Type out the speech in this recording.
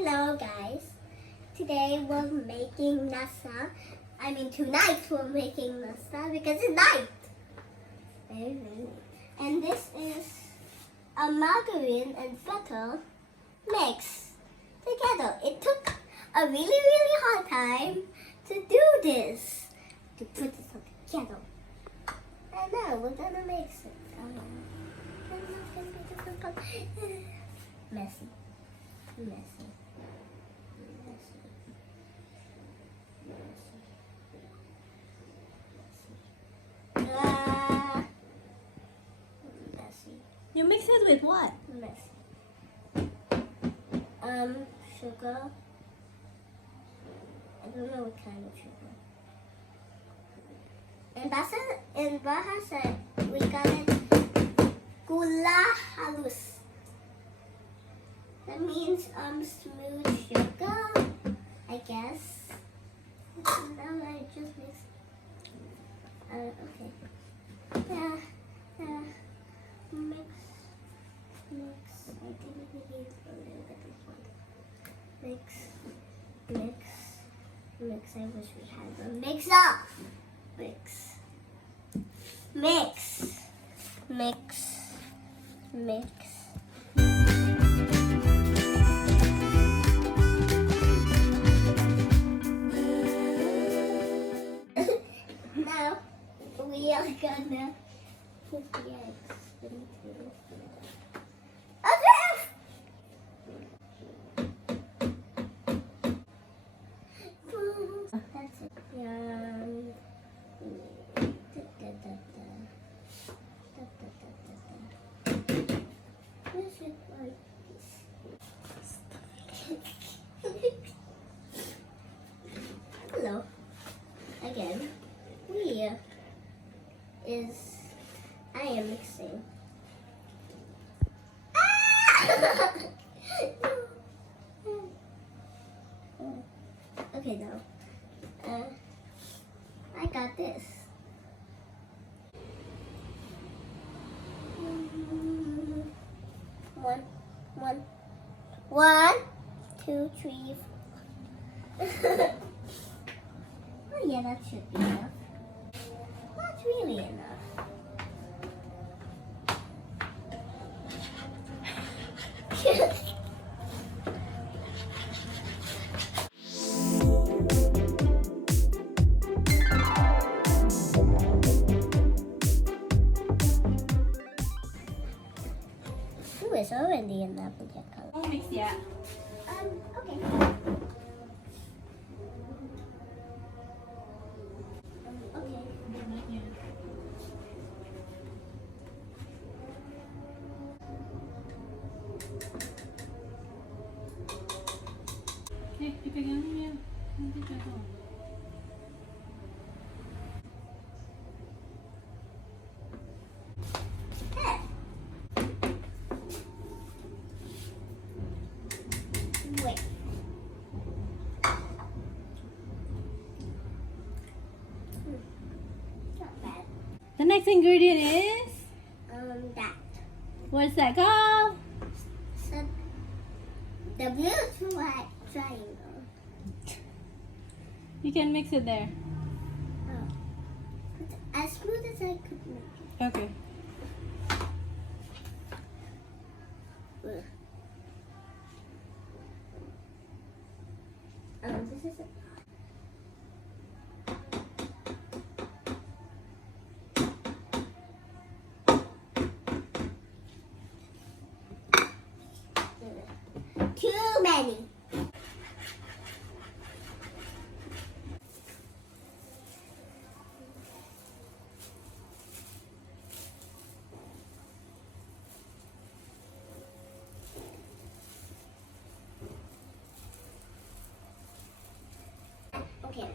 Hello guys, today we're making nasa. Tonight we're making nasa because it's night. And this is a margarine and butter mix together. It took a really hard time to do this, to put this all together. And now we're gonna mix it. Messy. You mix it with what? Messy. Sugar. I don't know what kind of sugar. And Baha said we got it gula halus. That means smooth sugar, I guess. Now I just mix. Okay. Mix. I think we need a little bit of water. Mix. I wish we had a mixer. Mix. Now we are gonna put the eggs into a dish. That's it. Push it like this. Hello. Again. I am mixing. Okay, now I got this. One, two, three, four. Oh yeah, that should be enough. That's really enough. Ooh, it's already in that black color. Don't mix yet. Okay. Ipegyan mo yan. Hindi ka ito. Wait. Not bad. The next ingredient is? That. What's that called? So, the blue triangle. You can mix it there. Oh. It's as smooth as I could make it. Okay. This is too many. Okay.